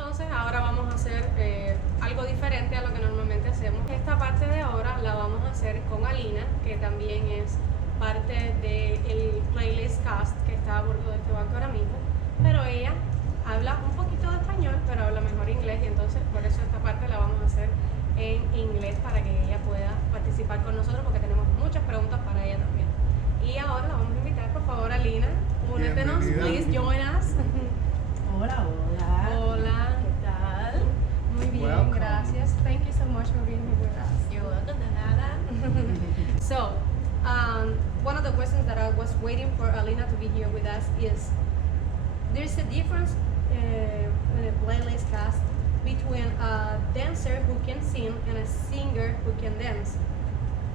entonces ahora vamos a hacer algo diferente a lo que normalmente hacemos. Esta parte de ahora la vamos a hacer con Eline, que también es parte del playlist cast que está a bordo de este banco ahora mismo, pero ella habla un poquito de español, pero habla mejor inglés, y entonces por eso esta parte la vamos a hacer en inglés para que ella pueda participar con nosotros, porque tenemos muchas preguntas para ella también. Y ahora la vamos a invitar, por favor, Eline, únetenos, please join us. Hola, hola. Hola. ¿Qué tal? Muy bien, Welcome. gracias. Thank you so much for being here with us. You're welcome, de nada. So, one of the questions that I was waiting for Eline to be here with us is, there's a difference in a playlist cast between a dancer who can sing and a singer who can dance.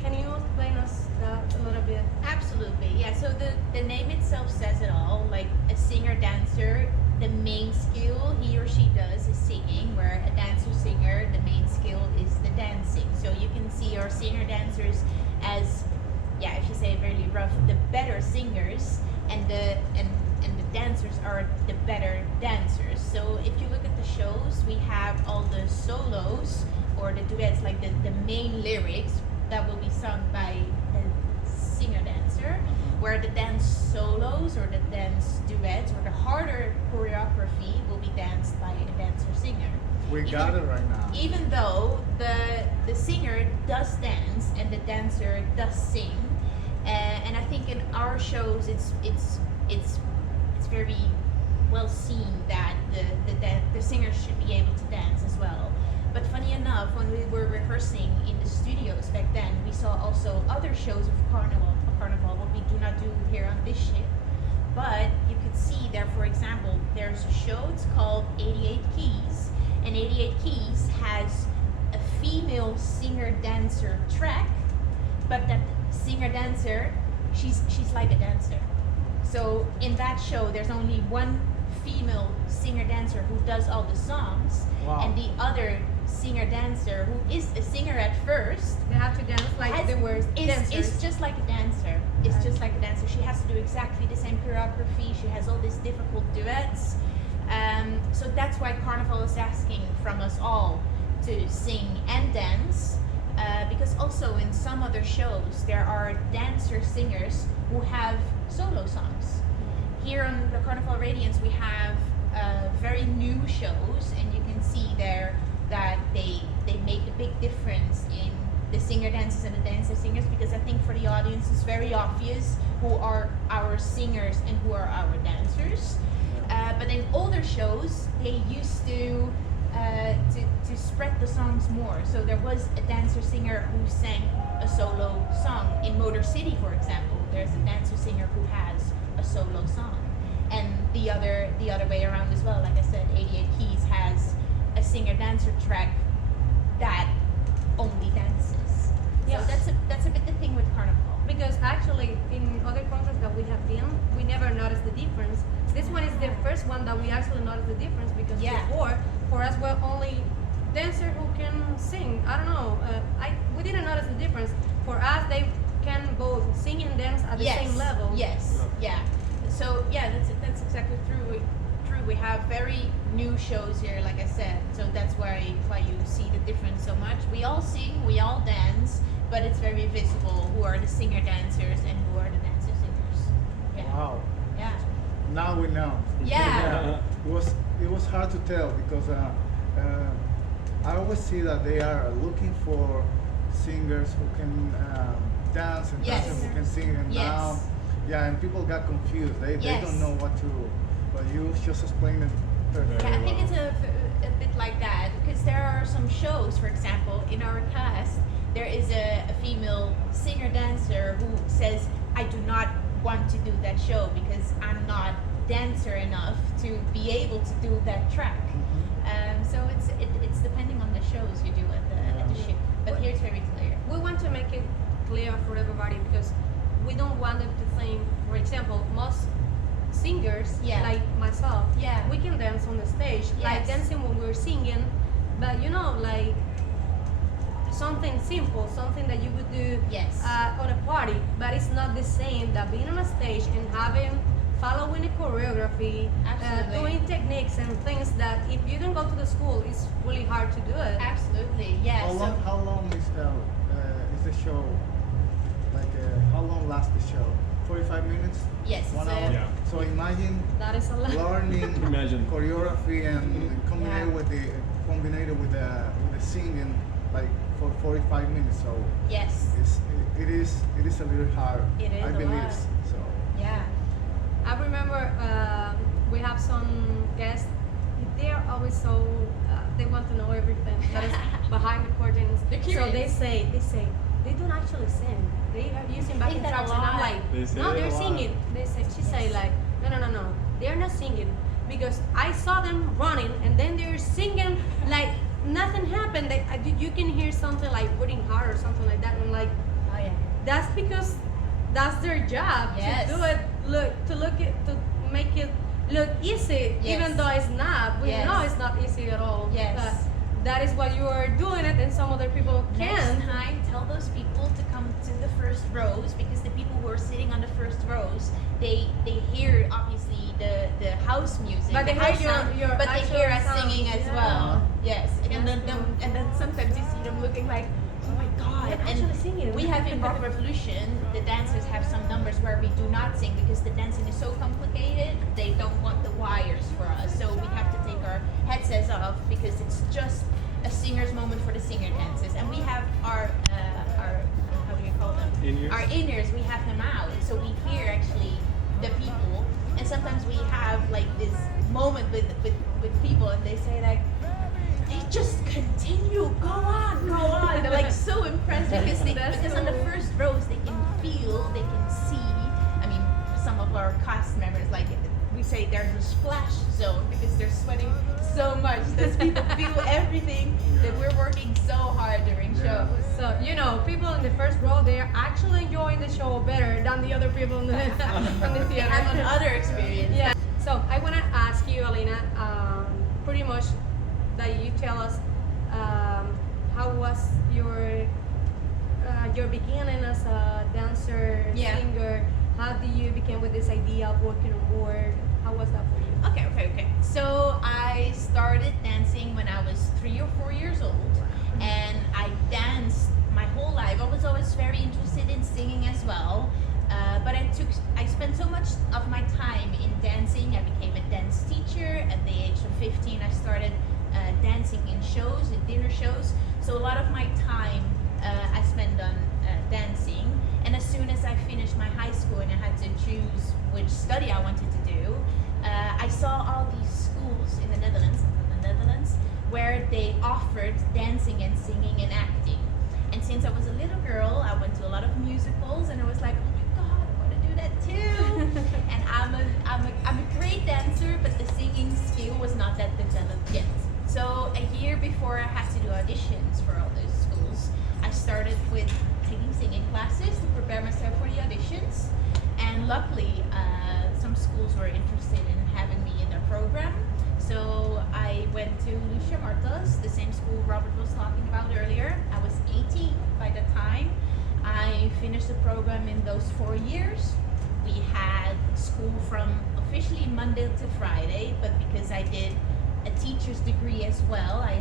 Can you explain us that a little bit? Absolutely, yeah. So the name itself says it all. Like a singer-dancer, the main skill he or she does is singing, where a dancer-singer, the main skill is the dancing. So you can see our singer-dancers as, yeah, if you say it really rough, the better singers, and the dancers are the better dancers. So if you look at the shows, we have all the solos or the duets, like the main lyrics that will be sung by the singer-dancer, where the dance solos or the dance duets or the harder choreography will be danced by a dancer-singer. We got it right now. Even though the singer does dance and the dancer does sing, and I think in our shows it's very well seen that the singer should be able to dance as well. But funny enough, when we were rehearsing in the studios back then, we saw also other shows of carnival, what we do not do here on this ship. But you could see there, for example, there's a show, it's called 88 Keys, and 88 Keys has a female singer-dancer track, but that singer-dancer, she's like a dancer. So in that show, there's only one female singer-dancer who does all the songs, Wow. and the other singer-dancer, who is a singer at first, They have to dance like they were dancers. it's just like a dancer. It's just like a dancer. She has to do exactly the same choreography. She has all these difficult duets. So that's why Carnival is asking from us all to sing and dance. Because also in some other shows, there are dancer singers who have solo songs. Here on the Carnival Radiance, we have very new shows, and you can see there that they make a big difference in the singer dancers and the dancer singers, because I think for the audience it's very obvious who are our singers and who are our dancers. But in older shows, they used to spread the songs more. So there was a dancer singer who sang a solo song. In Motor City, for example, there's a dancer singer who has a solo song. And the other way around as well. Like I said, 88 Keys has a singer-dancer track that only dances. Yes. So that's a bit the thing with Carnival. Because actually, in other countries that we have been, we never noticed the difference. This one is the first one that we actually noticed the difference, because Yeah. before, for us, we're only dancer who can sing. I don't know. We didn't notice the difference. For us, they can both sing and dance at the same level. Yes. Yeah. So yeah, that's exactly true. We have very new shows here, like I said. So that's why you see the difference so much. We all sing, we all dance, but it's very visible who are the singer dancers and who are the dancer singers. Yeah. Wow. Yeah. Now we know. Yeah. It was hard to tell because I always see that they are looking for singers who can dance and Yes. dancers who can sing, and Yes. now, yeah, and people got confused. They Yes. don't know what to. But you just explained it perfectly. Yeah, I think well. it's a bit like that, because there are some shows, for example, in our cast, there is a female singer-dancer who says, I do not want to do that show because I'm not dancer enough to be able to do that track. So it's depending on the shows you do at the ship. But here it's very clear. We want to make it clear for everybody, because we don't want them to think, for example, most singers, Yeah. like myself, Yeah. we can dance on the stage, like Yes. dancing when we're singing, but like something simple, something that you would do Yes. on a party, but it's not the same that being on a stage and having following a choreography, Absolutely. doing techniques and things that if you don't go to the school, it's really hard to do it. Absolutely, yeah. How long is the show? Like how long lasts the show? 45 minutes? Yes, 1 so- hour? Yeah. So imagine That is a lot. learning Imagine. choreography and Yeah. combined with the singing like for 45 minutes. So Yes, it is a little hard. It is I a believe lot. so. yeah. I remember we have some guests. They are always so they want to know everything that is behind the curtains. They're So curious. they say they don't actually sing. They are using backing that a tracks, and I'm lot. like, They say no, that they're a lot. singing. She say like, no, they're not singing because I saw them running and then they're singing like nothing happened. You can hear something like putting hard or something like that. And I'm like, Oh yeah. that's because that's their job Yes. to do it. To make it look easy, Yes. even though it's not. We Yes. know it's not easy at all. Yes. But that is what you are doing it, and some other people Next can. time, tell those people to come to the first rows because the people who are sitting on the first rows, they hear obviously the house music, But they the hear house sound, your but they actual hear us sound. singing as Yeah. well. Yes, That's and then sometimes you see them looking like, oh my god, They're and actually singing. we have in Rock Revolution, the dancers have some numbers where we do not sing because the dancing is so complicated. They don't want the wires for us, so we have to take our headsets off because it's just a singer's moment for the singer dancers, and we have our how do you call them? In-ears? Our in-ears, we have them out, so we hear actually the people, and sometimes we have like this moment with people, and they say like, they just continue, go on. They're like so impressed because because on the first rows they can feel, they can see. I mean, some of our cast members, like we say, there's a splash zone because they're sweating so much. Those people feel everything that we're working so hard during Yeah. shows. So people in the first row, they are actually enjoying the show better than the other people in the, in the They theater. have another experience. Yeah. So I want to ask you, Elena, pretty much that you tell us how was your beginning as a dancer, Yeah. singer. How did you begin with this idea of working on board? How was that for you? Okay. So I started dancing when I was 3 or 4 years old, and I danced my whole life. I was always very interested in singing as well, but I spent so much of my time in dancing. I became a dance teacher. At the age of 15, I started dancing in shows, in dinner shows. So a lot of my time I spent on dancing. And as soon as I finished my high school and I had to choose which study I wanted to do, I saw all these schools in the Netherlands, where they offered dancing and singing and acting. And since I was a little girl, I went to a lot of musicals, and I was like, oh my god, I want to do that too. And I'm a great dancer, but the singing skill was not that developed yet. So a year before I had to do auditions for all those schools, I started with taking singing classes to prepare myself for the auditions, and luckily some schools were interested in having me in their program. So I went to Lucia Marta's, the same school Robert was talking about earlier. I was 18 by the time. I finished the program in those 4 years. We had school from officially Monday to Friday, but because I did a teacher's degree as well, I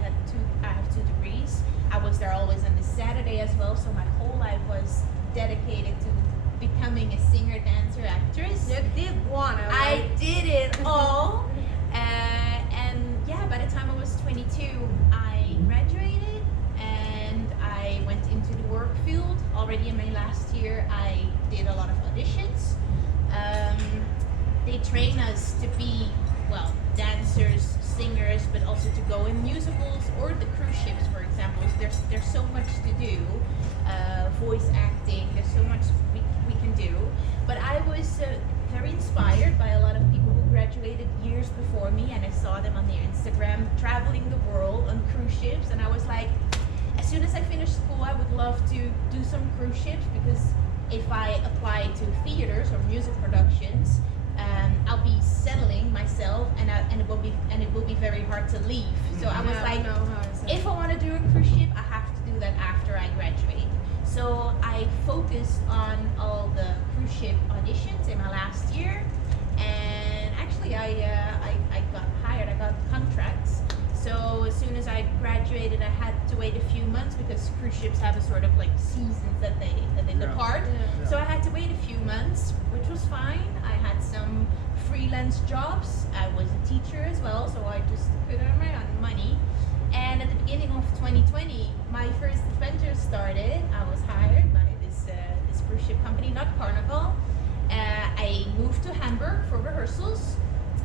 have two degrees. I was there always on the Saturday as well, so my whole life was dedicated to becoming a singer, dancer, actress. You did one. I did it all. And yeah, by the time I was 22, I graduated and I went into the work field. Already in my last year, I did a lot of auditions. They train us to be, well, dancers, singers, but also to go in musicals or the cruise ships, for example. There's so much to do. Voice acting, there's so much we can do. But I was very inspired by a lot of people who graduated years before me, and I saw them on their Instagram traveling the world on cruise ships, and I was like, as soon as I finish school, I would love to do some cruise ships, because if I apply to theaters or music productions, I'll be settling myself, and it will be very hard to leave. So I was like, if I want to do a cruise ship, I have to do that after I graduate. So I focused on all the cruise ship auditions in my last year, and because cruise ships have a sort of like seasons that they depart. Yeah. So I had to wait a few months, which was fine. I had some freelance jobs. I was a teacher as well, so I just could earn my own money. And at the beginning of 2020, my first adventure started. I was hired by this cruise ship company, not Carnival. I moved to Hamburg for rehearsals.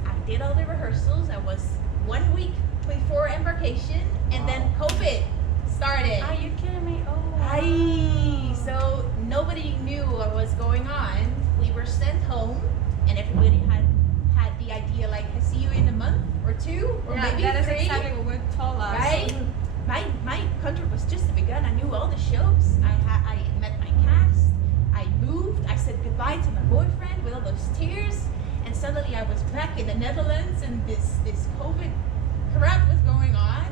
I did all the rehearsals. I was 1 week before embarkation, and then COVID started. Are you kidding me? Oh, wow. So nobody knew what was going on. We were sent home, and everybody had the idea like, I see you in a month or two, or maybe that is 3. exactly what we told us. Right? My contract was just begun. I knew all the shows. I met my cast. I moved. I said goodbye to my boyfriend with all those tears, and suddenly I was back in the Netherlands, and this COVID crap was going on.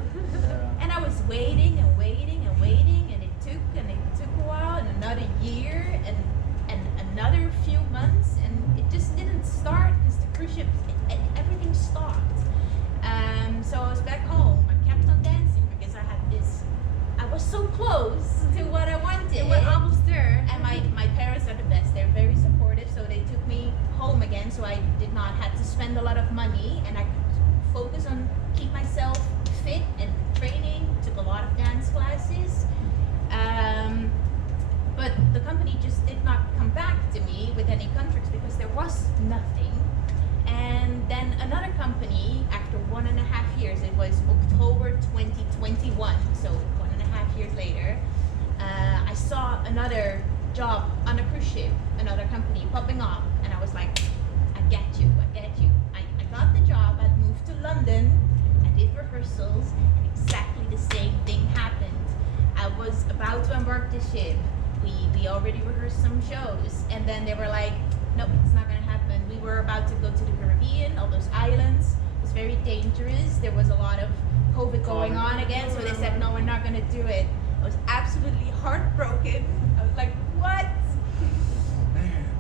And I was waiting and waiting and waiting, and it took a while, and another year, and another few months, and it just didn't start because the cruise ship, everything stopped. So I was back home. I kept on dancing because I was so close to what I wanted. You were almost there. And my parents are the best. They're very supportive, so they took me home again, so I did not have to spend a lot of money, and I could focus on keep myself fit and training. Took a lot of dance classes. But the company just did not come back to me with any contracts because there was nothing. And then another company, after 1.5 years, it was October 2021, so 1.5 years later, I saw another job on a cruise ship, another company popping up, and I was like, I get you. I got the job. I moved to London. I did rehearsals, and exactly the same thing happened. I was about to embark the ship. We already rehearsed some shows, and then they were like, nope, it's not gonna happen. We were about to go to the Caribbean, all those islands. It was very dangerous. There was a lot of COVID going on again, so they said, no, we're not gonna do it. I was absolutely heartbroken. I was like, what?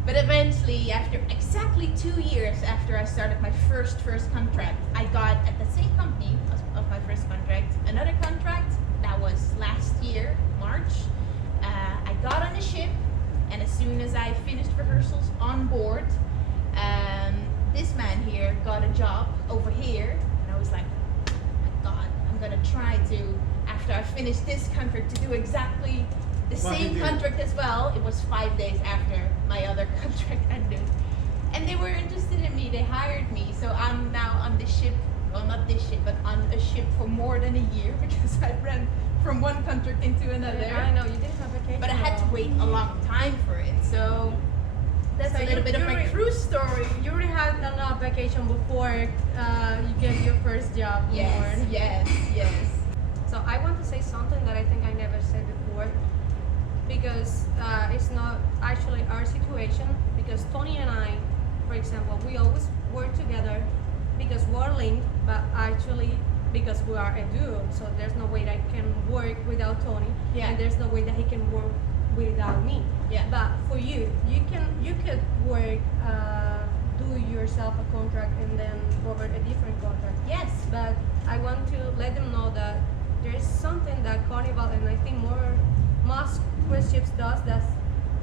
But eventually, after exactly 2 years after I started my first contract, I got at the same company of my first contract, another contract. That was last year, March. I got on the ship, and as soon as I finished rehearsals on board, this man here got a job over here, and I was like, oh my God, I'm gonna try to, after I finish this contract, to do exactly the same contract as well. It was 5 days after my other contract ended, and they were interested in me. They hired me, so I'm now on this ship. Well, not this ship, but on a ship for more than a year because I ran from one contract into another. Yeah, I know, you didn't have vacation. But I had to wait a long time for it, so that's a little bit of my cruise story. You already had enough vacation before you get your first job. Yes. So I want to say something that I think I never said before, because it's not actually our situation, because Tony and I, for example, we always work together because we're linked, but actually because we are a duo, so there's no way that I can work without Tony, and there's no way that he can work without me. But for you could work, do yourself a contract and then over a different contract. Yes. But I want to let them know that there is something that Carnival, and I think most cruise ships does,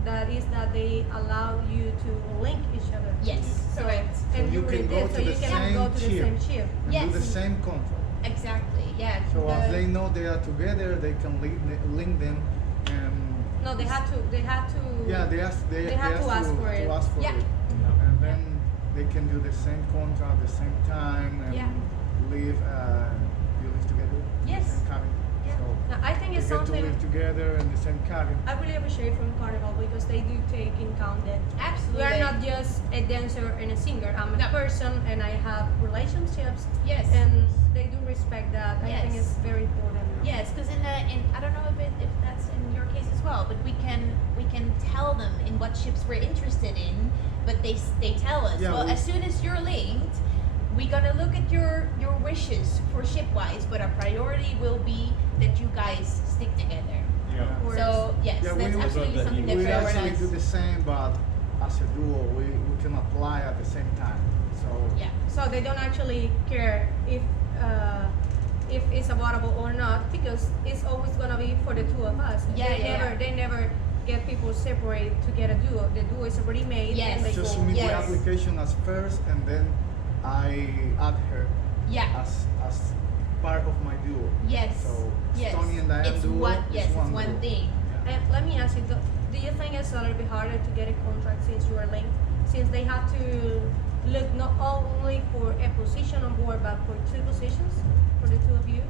that is that they allow you to link each other. Yes, correct. And you can go to the same ship. Yes. Do the same contract. Exactly. Yeah. So as they know they are together, they can link them. No, they had to. Yeah, they have to ask for it. And then they can do the same contract, the same time, and live. You live together. Yes. In the same cabin. Yeah. So Now, I think it's they get to something live together in the same cabin. I really appreciate from Carnival, because they do take in count that Absolutely. we are not just a dancer and a singer. I'm a person, and I have relationships. Yes. And they do respect that. I think it's very important. Yes, because in I don't know if that's in your case as well, but we can tell them in what ships we're interested in, but they tell us, as soon as you're linked, we're gonna look at your wishes for shipwise, but our priority will be that you guys stick together. Yeah. So yes, that's absolutely something that we actually prioritize. do the same, but as a duo, we can apply at the same time. So So they don't actually care if if it's available or not, because it's always gonna be for the two of us. They never get people separate to get a duo. The duo is already made. Yes. And they Just go, submit the application as first, and then I add her as part of my duo. Yes. So Yes. Tony and Diane It's duo one. is Yes, it's one one duo. thing. And let me ask you, do you think it's a little bit harder to get a contract since you are linked? Since they have to look not only for a position on board, but for two positions for the two of you?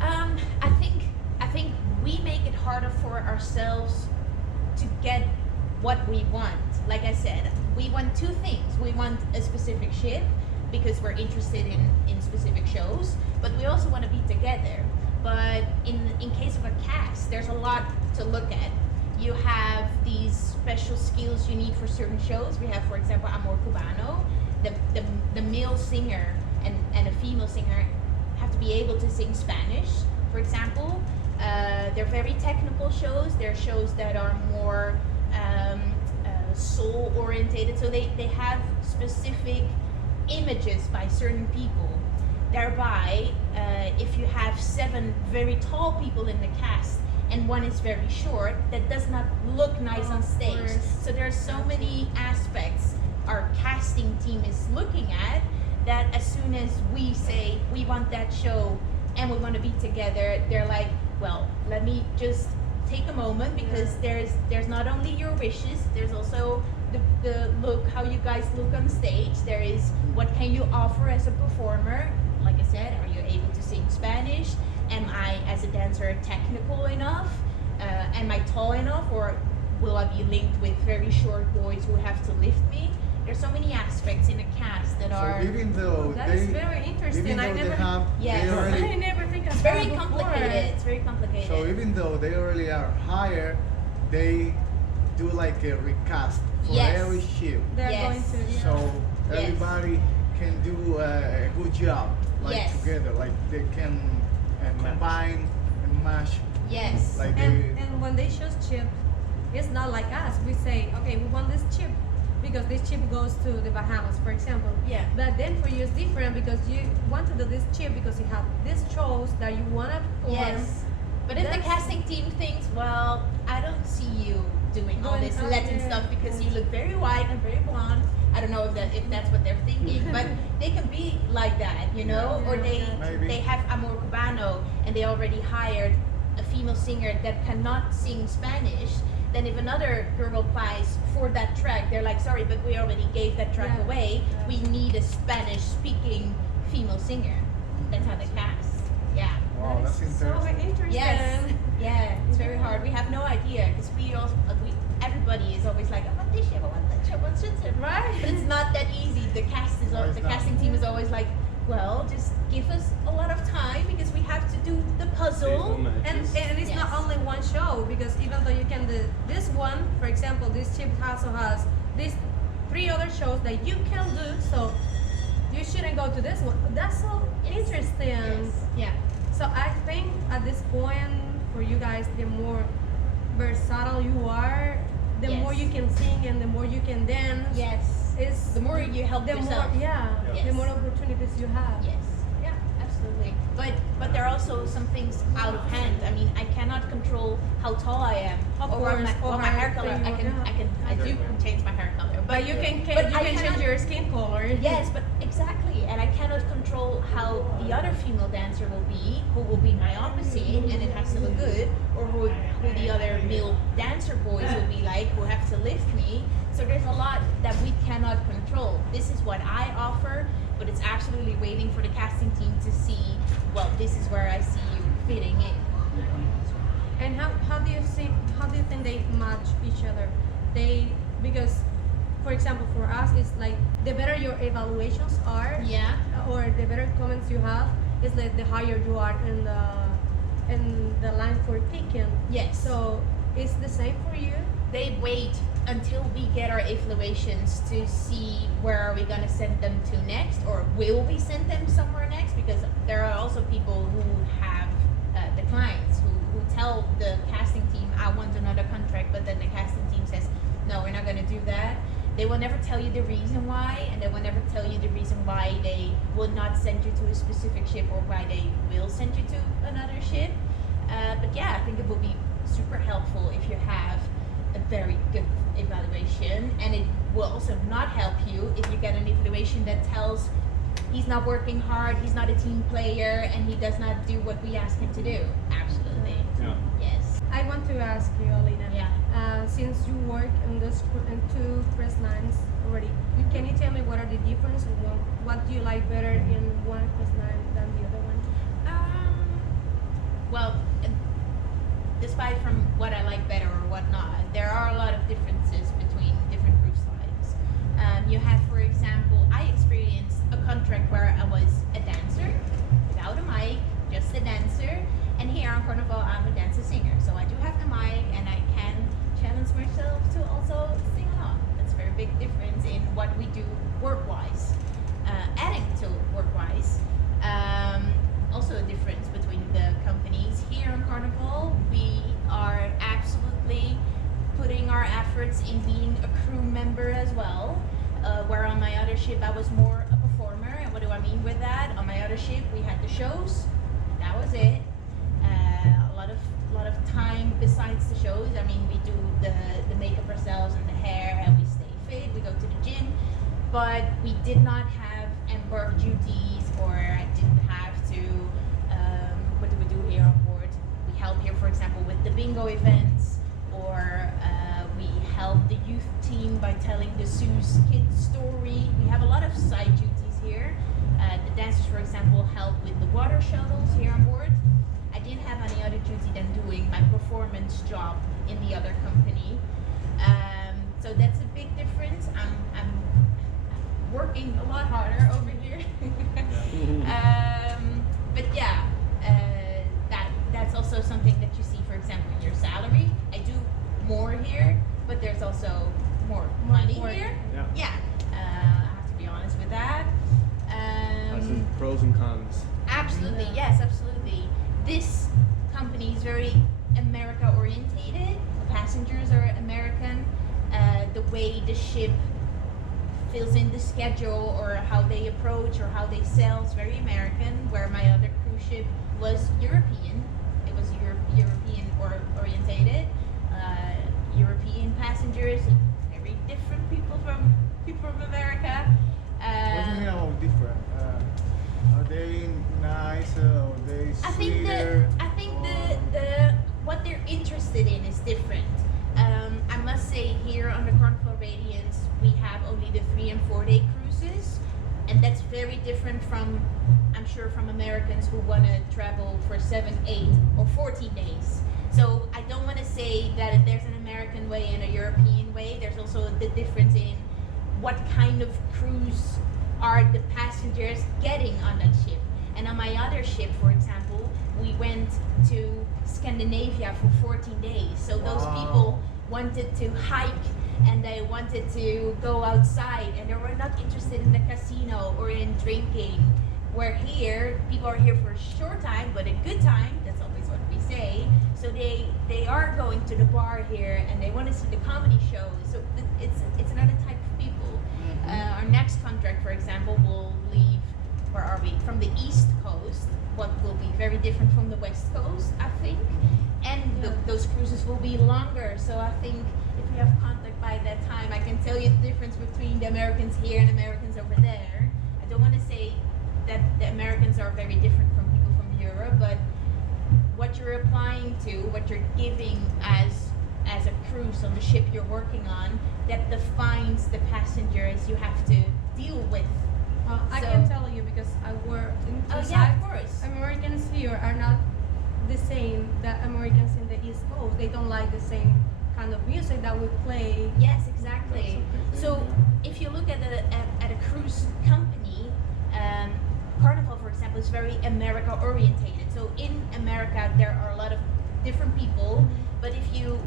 I think we make it harder for ourselves to get what we want. Like I said, we want two things. We want a specific ship because we're interested in specific shows, but we also want to be together. But in case of a cast, there's a lot to look at. You have these special skills you need for certain shows. We have, for example, Amor Cubano. The male singer and a female singer have to be able to sing Spanish, for example. They're very technical shows. They're shows that are more soul orientated, so they have specific images by certain people. Thereby, if you have 7 very tall people in the cast and one is very short, that does not look nice on stage. So there are so many aspects our casting team is looking at that as soon as we say we want that show and we want to be together, they're like, well, let me just take a moment, because there's not only your wishes, there's also the look, how you guys look on stage. There is what can you offer as a performer. Like I said, are you able to sing Spanish? Am I, as a dancer, technical enough? Am I tall enough, or will I be linked with very short boys who have to lift me? There's so many aspects in a cast that are. So even though That is very interesting. even though I they never, have, Yes. they already, I never think of It's that very before. complicated. It's very complicated. so even though they already are hired, they do like a recast for Yes. every ship. They're Yes. going to. So Yes. everybody can do a good job, like Yes. together, like they can combine and mash. Yes. Like And when they choose chip, it's not like us. We say, okay, we want this chip because this chip goes to the Bahamas, for example. Yeah. But then for you it's different because you want to do this chip because you have these shows that you want to perform. Yes. But if the That's- casting team thinks, well, I don't see you doing all Doing this all Latin the- stuff because you look very white and very blonde. I don't know if that's what they're thinking, but they can be like that, you know? Yeah. Or Maybe. they have Amor Cubano and they already hired a female singer that cannot sing Spanish. Then if another girl applies for that track, they're like, sorry, but we already gave that track Yeah. away. Yeah. We need a Spanish-speaking female singer. That's how they cast. Yeah. wow, that's So interesting. interesting. Yes. Yeah, it's very hard. We have no idea because everybody is always like, I want this ship, I want that ship, what's this ship? Right. But it's not that easy. The cast is No, it's the not. casting team is always like, well, just give us a lot of time because we have to do the puzzle. And it's Yes. not only one show, because even though you can do this one, for example, this chip also has these 3 other shows that you can do, so you shouldn't go to this one. That's so Yes. interesting. Yes. Yeah. So I think at this point for you guys, the more versatile you are, the Yes. more you can sing and the more you can dance. Yes. It's The more you help the yourself. more Yes. the more opportunities you have. Yes. Yeah, absolutely. But there are also some things out of hand. I mean, I cannot control how tall I am Of or course, my or hair how color. you I do change my hair color. But you can but you I can change cannot- your skin color. Yes, but exactly, and I cannot control how the other female dancer will be, who will be my opposite, and it has to look good, or who the other male dancer boys will be like, who have to lift me. So there's a lot that we cannot control. This is what I offer, but it's absolutely waiting for the casting team to see, well, this is where I see you fitting in. And how do you think they match each other? Because for example for us it's like the better your evaluations are, Yeah. or the better comments you have, is like the higher you are in the line for picking. Yes. So it's the same for you. They wait until we get our evaluations to see where are we going to send them to next, or will we send them somewhere next, because there are also people who have the clients who tell the casting team, I want another contract, but then the casting team says, no, we're not going to do that. They will never tell you the reason why, and they will never tell you the reason why they will not send you to a specific ship or why they will send you to another ship. But yeah, I think it will be super helpful if you have a very good evaluation, and it will also not help you if you get an evaluation that tells he's not working hard, he's not a team player, and he does not do what we ask him to do. Absolutely. Yeah. Yes. I want to ask you, Eline. Yeah. Since you work in two cruise lines already, can you tell me what are the differences? What do you like better in one cruise line than the other one? Well, despite from what I like better or what not, there are a lot of differences between different cruise lines. You have, for example, I experienced a contract where I was a dancer without a mic, just a dancer, and here on Carnival I'm a dancer singer. So I do have the mic and I can challenge myself to also sing along. That's a very big difference in what we do work-wise. Adding to work-wise, also a difference between the companies. Here on Carnival, we are absolutely putting our efforts in being a crew member as well. Where on my other ship I was more a performer. And what do I mean with that? On my other ship we had the shows. That was it. A lot of time besides the shows. I mean, we do the makeup ourselves and the hair, and we stay fit. We go to the gym, but we did not have embark duties, or I didn't have to. What do we do here on board? We help here, for example, with the bingo events, or we help the youth team by telling the Sue's kids story. We have a lot of side duties here. The dancers, for example, help with the water shuttles here on board. I didn't have any other duty than doing my performance job in the other company. So that's a big difference. I'm working a lot harder over here. But yeah, that's also something that you see, for example, in your salary. I do more here, but there's also more money here. Yeah. I have to be honest with that. That's some pros and cons. Absolutely, yes, absolutely. This company is very America orientated. The passengers are American. The way the ship fills in the schedule, or how they approach, or how they sell, is very American. Where my other cruise ship was European. It was European orientated. European passengers, very different people from America. What do you mean about different? Are they nice? Are they sweeter? I think the what they're interested in is different. I must say, here on the Carnival Radiance, we have only the 3 and 4 day cruises, and that's very different from, I'm sure, from Americans who want to travel for 7, 8, or 14 days. So I don't want to say that there's an American way and a European way. There's also the difference in what kind of cruise are the passengers getting on that ship. And on my other ship, for example, we went to Scandinavia for 14 days. So those people wanted to hike, and they wanted to go outside, and they were not interested in the casino or in drinking. Where here, people are here for a short time, but a good time. That's always what we say. So they are going to the bar here, and they want to see the comedy shows. So it's another type of people. Our next contract, for example, will leave, where are we? From the East Coast, what will be very different from the West Coast, I think. And those cruises will be longer. So I think if we have contact by that time, I can tell you the difference between the Americans here and Americans over there. I don't want to say that the Americans are very different from people from Europe, but what you're applying to, what you're giving as a cruise on the ship you're working on, that defines the passengers you have to deal with. I can tell you, because I work in two sides. Yeah, of course. Americans here are not the same that Americans in the East Coast. They don't like the same kind of music that we play. Yes, exactly. So if you look at a cruise company, Carnival, for example, is very America orientated. So in America there are a lot of different people, but if you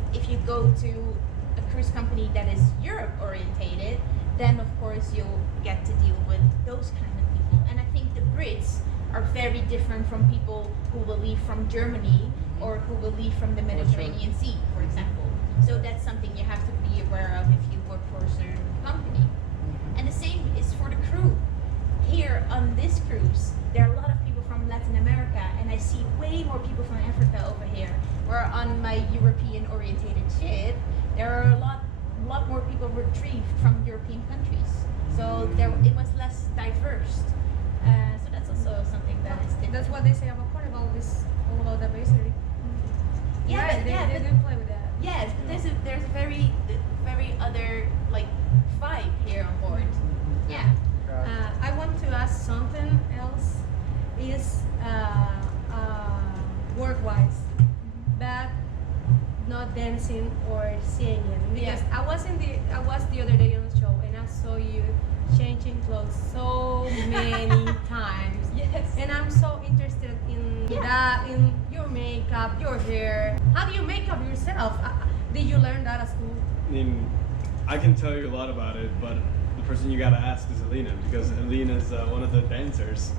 go to a cruise company that is Europe orientated, then of course you'll get to deal with those kind of people. And I think the Brits are very different from people who will leave from Germany or who will leave from the Mediterranean Sea, for example. So that's something you have to be aware of if you work for a certain company. And the same is for the cruise, there are a lot of people from Latin America, and I see way more people from Africa over here. Where on my European-orientated ship, there are a lot more people retrieved from European countries. So it was less diverse. So that's also something that is different. That's what they say about Carnival, is all about diversity. Yeah, right, they do play with that. Yes, but there's a very other like vibe here on board. Yeah. I want to ask something else. Is work-wise, but not dancing or singing. Because I was the other day on the show and I saw you changing clothes so many times. Yes. And I'm so interested in that, in your makeup, your hair. How do you make up yourself? Did you learn that at school? I mean, I can tell you a lot about it, but the person you gotta ask is Eline, because Eline is one of the dancers.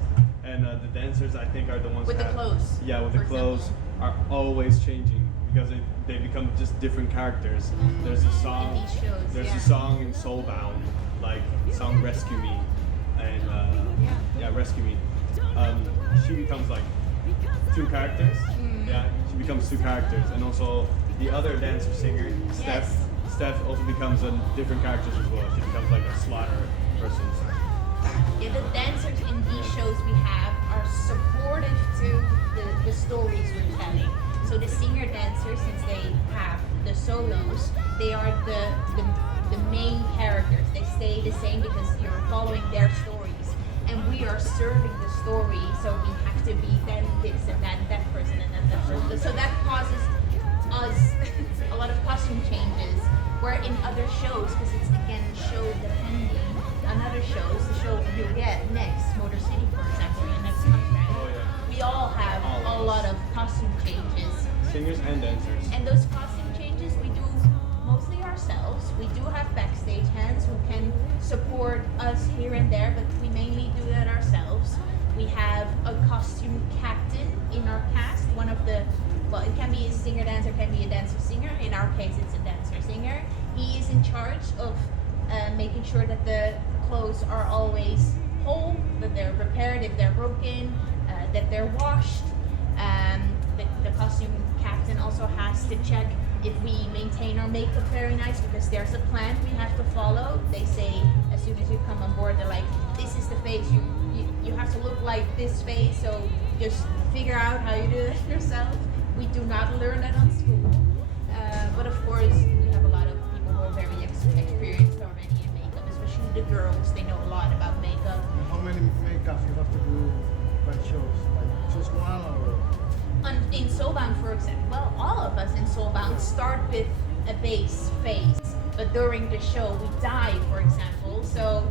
And the dancers, I think, are the ones with the clothes. Yeah, with the clothes are always changing because they become just different characters. There's a song. In these shows, there's a song in Soulbound, like song "Rescue Me," and "Rescue Me." She becomes like two characters. Yeah, she becomes two characters, and also the other dancer singer, Steph. Steph also becomes a different character as well. She becomes like a slaughter person. Yeah, the dancers in these shows we have are supportive to the stories we're telling. So the singer dancers, since they have the solos, they are the main characters. They stay the same because you're following their stories. And we are serving the story, so we have to be then this and that person and then that person. So that causes us a lot of costume changes. Where in other shows, because it's again show depending, on other shows, the show you'll get next, Motor City for example, your next contract, we all have a lot of costume changes. Singers and dancers. And those costume changes we do mostly ourselves. We do have backstage hands who can support us here and there, but we mainly do that ourselves. We have a costume captain in our cast, one of the, well, it can be a singer dancer, it can be a dancer singer. In our case, it's a dancer singer. He is in charge of making sure that the clothes are always whole, that they're repaired if they're broken, that they're washed. The costume captain also has to check if we maintain our makeup very nice, because there's a plan we have to follow. They say as soon as you come on board, they're like, this is the face, you have to look like this face, so just figure out how you do it yourself. We do not learn that on school, but of course we have a lot of people who are very experienced already in makeup, especially the girls. They know a lot about makeup. And how many makeup you have to do by shows? Like just one or? In Soulbound, for example, well, all of us in Soulbound start with a base face, but during the show we die, for example, so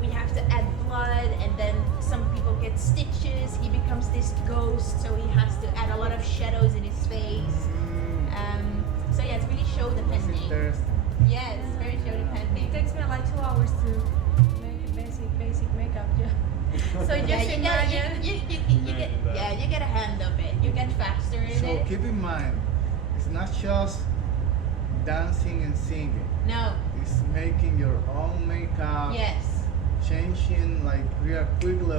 we have to add blood, and then some people get stitches. He becomes this ghost, so he has to add a lot of shadows in his face. So yeah, it's really show depending. Yeah, it's very show depending. It takes me like 2 hours to make a basic makeup. Yeah. So you get a hand of it. You get faster in So it. keep in mind, it's not just dancing and singing. No. It's making your own makeup. Yes. Changing like real quickly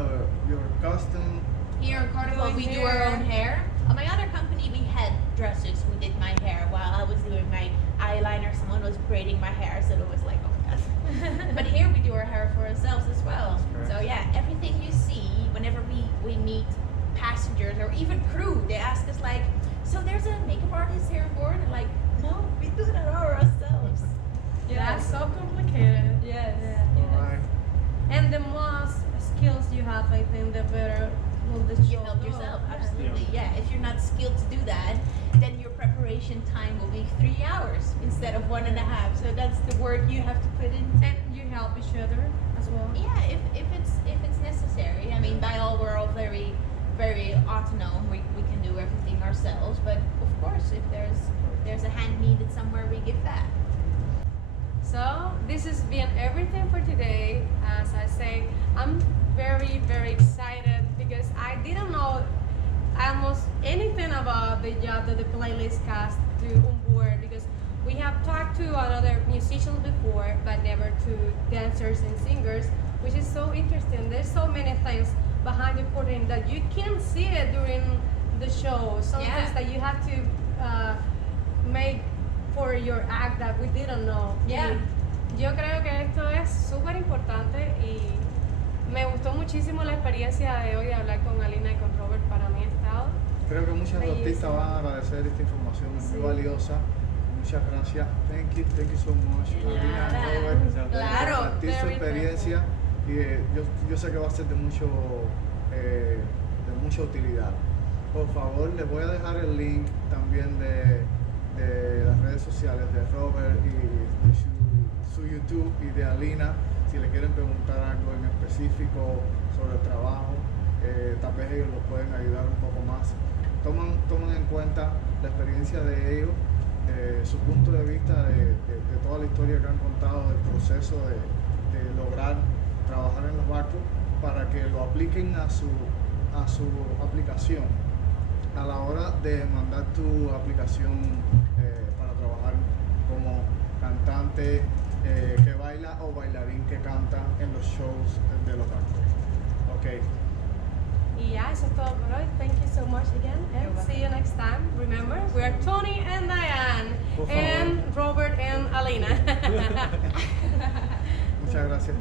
your costume. Here in Carnival, we do our own hair. On my other company, we had dressers who did my hair while I was doing my eyeliner. Someone was braiding my hair, so it was like, oh my god. But here we do our hair for ourselves as well. So yeah, everything you see, whenever we meet passengers or even crew, they ask us like, so there's a makeup artist here on board? And like, no, we do that all ourselves. Yeah, it's so complicated. Yes. Alright. And the more skills you have, I think the better will the show You help go. yourself, absolutely. Yeah, if you're not skilled to do that, then your preparation time will be 3 hours instead of 1.5. So that's the work you have to put in. And you help each other as well. Yeah, if it's necessary. I mean, by all, we're all very autonomous. We can do everything ourselves. But of course, if there's a hand needed somewhere, we give that. So this has been everything for today. As I say, I'm very excited because I didn't know almost anything about the job that the playlist cast do on board, because we have talked to other musicians before but never to dancers and singers, which is so interesting. There's so many things behind the curtain that you can't see it during the show. Some things that you have to make for your act that we didn't know. Yeah. Yo creo que esto es súper importante y me gustó muchísimo la experiencia de hoy de hablar con Eline y con Robert. Para mí ha estado creo que muchos bellísimo. artistas van a agradecer esta información, es muy valiosa. Muchas gracias. Thank you so much. Eline and Robert, Claro, compartir su experiencia y yo sé que va a ser de mucha utilidad. Por favor, les voy a dejar el link también de las redes sociales de Robert y de su YouTube y de Eline, si le quieren preguntar algo en específico sobre el trabajo, tal vez ellos los pueden ayudar un poco más. Tomen en cuenta la experiencia de ellos, su punto de vista de toda la historia que han contado, del proceso de lograr trabajar en los barcos, para que lo apliquen a su aplicación a la hora de mandar tu aplicación para trabajar como cantante que baila o bailarín que canta en los shows de los barcos. Okay. Y ya, eso es todo por hoy. Thank you so much again and see you next time. Remember, we are Tony and Diane and Robert and Eline. Muchas gracias.